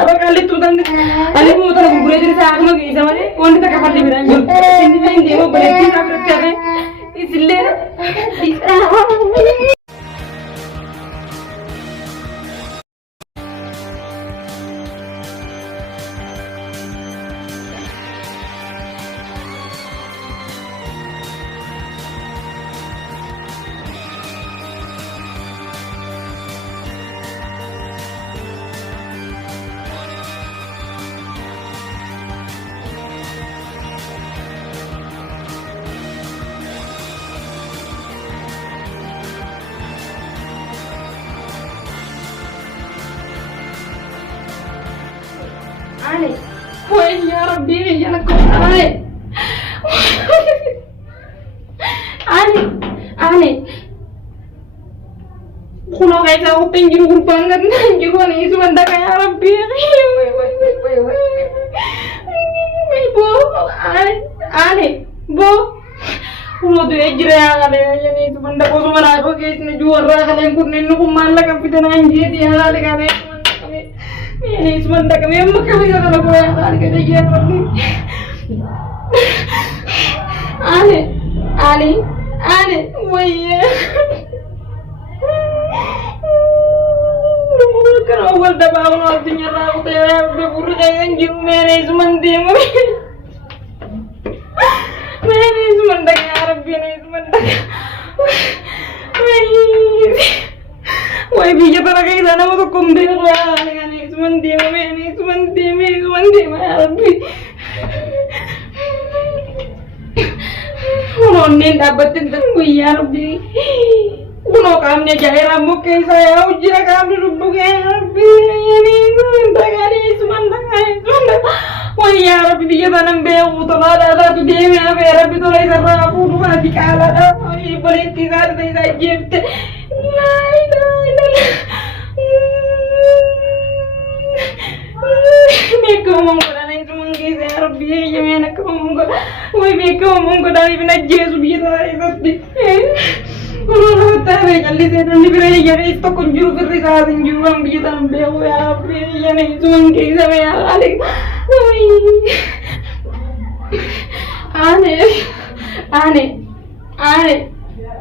Apa kali itu tante? Kali mau taruh bubur aja saya aku lagi sama dia. Kau ni tak kapan dia bilang? Ini lain dia mau berhenti nak berhenti. Isliye. Aneh, wah ya Rabbi, ya nak aneh, aneh. Kuno kayak saya pengen juru banget, juru nih sebentar kayak Rabbi. Ibu, aneh, bu. Kuno tuh ejreng ada yang nih sebentar kau cuma aku kayak ini juara kalian kunin aku malah kapitan anjir dia kali kalian. Ini sebentar kami yang kami akan aku yang hari kejadian lagi. Aneh, wah. Kenapa dah bangun waktu nyerah aku teh berburu kayak anjing manajemen tim. Manajemen dah Arab manajemen dah. Wah, bijak orang kayak sana mau tuh kumpul lah, ini cuma dia Arabi. Nonin dapetin tunggu ya Arabi. Kuno kamnya jahil rambut kayak saya, ujira kami rambut kayak Arabi. Ini cuma wah ya Arabi dia tanam beu, tuh ada tuh dia yang Arabi tuh lagi serap, aku tuh di kalah dah, boleh tiga dari saja. Mereka ngomong pada nang cuma gitu Arabi aja mereka ngomong pada, wah mereka ngomong pada ini bina Yesus biasa itu. Kalau tahu jalli saya nanti bina jadi itu kunjur kerja kunjur orang biasa ambil Arabi aja nih cuma gitu sama ya kali.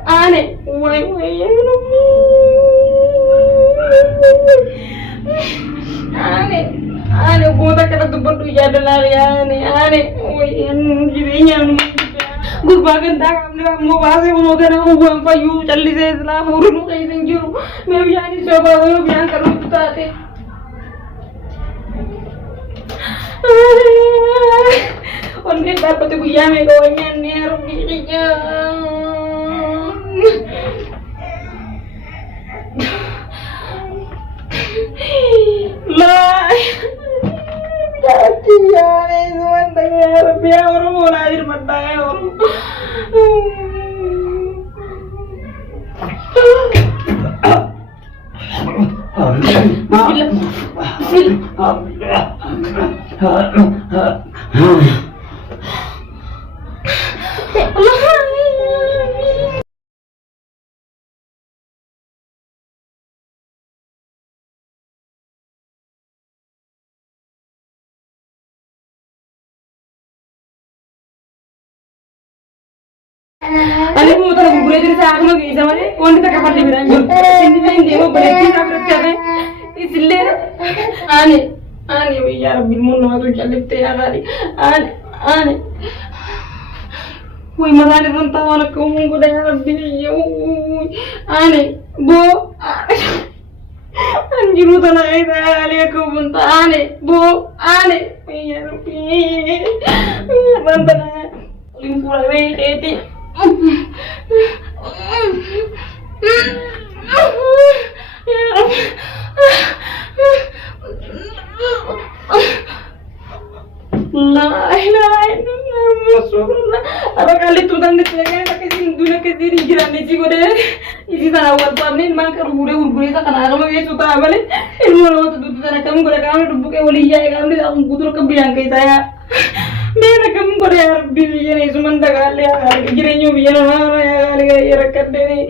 Aneh, wah ya aneh, gua tak kena tempat tu jadi lari aneh, wah jadinya gue bagian tak ambil mau bahasa mau kena uang payu cali saya selama urut kayak senjuru, mau biar ni coba mau biar kalau kita te, orang dapat tu biar mereka wanyan ni ruginya. Lah, jadi ya nih sebentar biar orang mau lahir mata orang. Kali mau taruh bubur aja saya aku lagi sama dia. Kau ni tak kapan dia bilang? Ini lain dia mau berhenti nak berhenti. Isliye. Aneh, ya Rabbi mun tu jalip teh kali. Aneh. Woi mana ni pun tahu anak kamu kau dah Rabbi ya. Aneh, bu. Anjir tu nak saya kali aku pun tahu aneh, bu. Aneh, ya Rabbi. Bantan. Limpul lagi keti. Apa kali tu tanda saya pakai dunia kesini jiran ni cikgu deh. Isi tanah sabni ilmaan kan gurguree isa kana nama geessu ta'a malee ilmoo nama tuttuutu sana kam godhe qaamni dubbuqee walii yaa'e qaamni isaa guutuu akka biyyaan keessaa yaa meera kam godhe yaa rabbii biyya neessuman dagaalee yaa jireenya biyya namaa yaa gaalee rakkadhee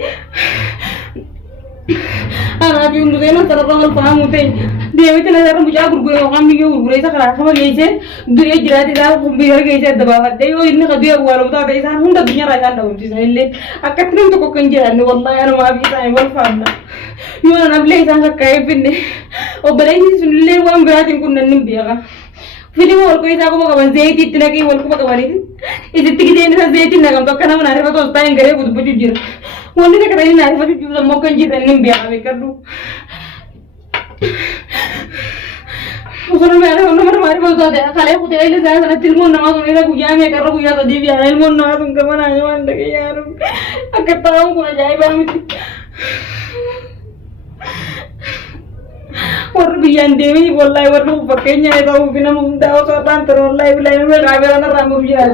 Anak yang muda itu terlalu lama paham muda. Dia itu nanti orang muda gurgurau orang mikir gurgurau itu kerana sama gaya dia jelas tidak biar gaya debat. Dia itu ini kerja gua lalu tak ada sana muda dunia raya anda uji saya lihat. Akatnya untuk kau kenjaran ni wallah ya nama abi saya wal faham. Yang anak beli sana kaya pindah. Oh beli ni sunile uang berat yang kau nanti biarkan. Film orang kau itu aku mau kawan zait itu lagi orang kau mau kawan itu. Itu tiga ini saya zait ini agam tak kenapa nari apa tuh tayang gaya butuh butuh jir. Wanda nak kata ini nari apa tuh juga mau kenjir dan nimbi apa mereka tu. Orang mana orang mana mari bawa tu. Kalau aku tanya ini saya sana tilmun nama tu ni aku jangan mereka orang punya tadi biar ilmun nama tu kemana aja Wanda kaya yaru. Aku tahu aku nak jaya bang itu. Orang biar dewi wallahi orang pakainya itu aku bina muda aku sopan terus wallahi mereka biar anak ramu biar.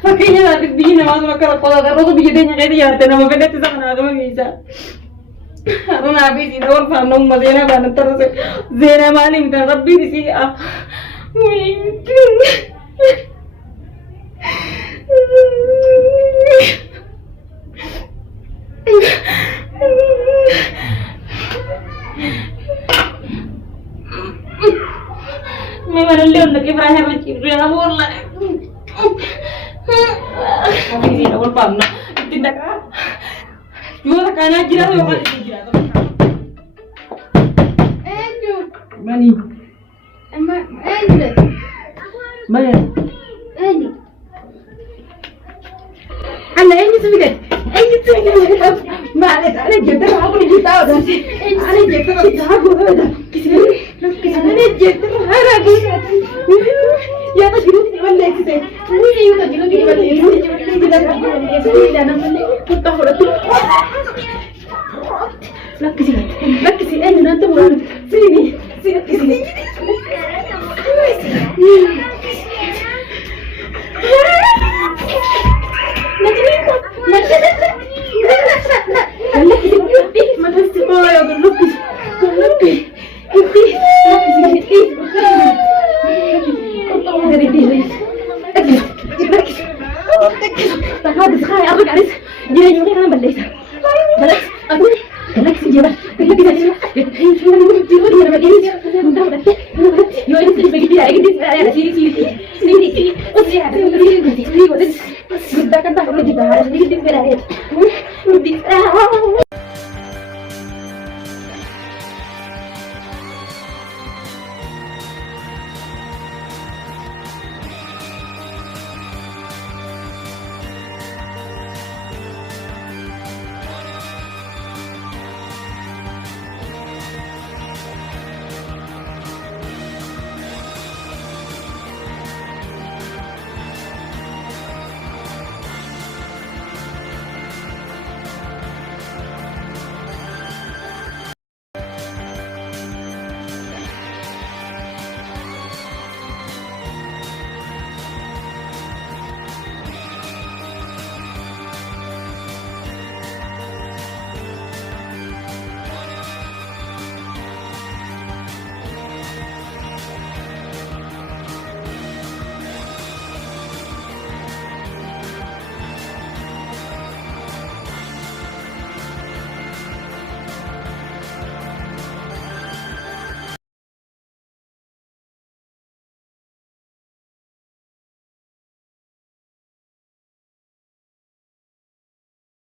Pakainya nanti bikin nama tu makar kalau terus bikin dia kayak dia ada nama benda tu sama nama bisa. Aku nabi sih orang faham nama zina kan terus zina maling dan rabbi di sini ah. Memang leon lagi berakhir macam dia lah. Kami sih orang paham nak tindak apa? Jual kanan jiran tu orang ini jiran. Enju, Mani, enju, mana? enju. Anak enju sudah, enju sudah. Mana? Anak jatuh aku ni jatuh dah. Anak jatuh aku dah. Anak jatuh hari lagi. Ya tak hidup di mana lagi sih? Ini hidup di mana lagi? Ini dah nak kita orang tu. Lagi sih, enju nanti mulai sini.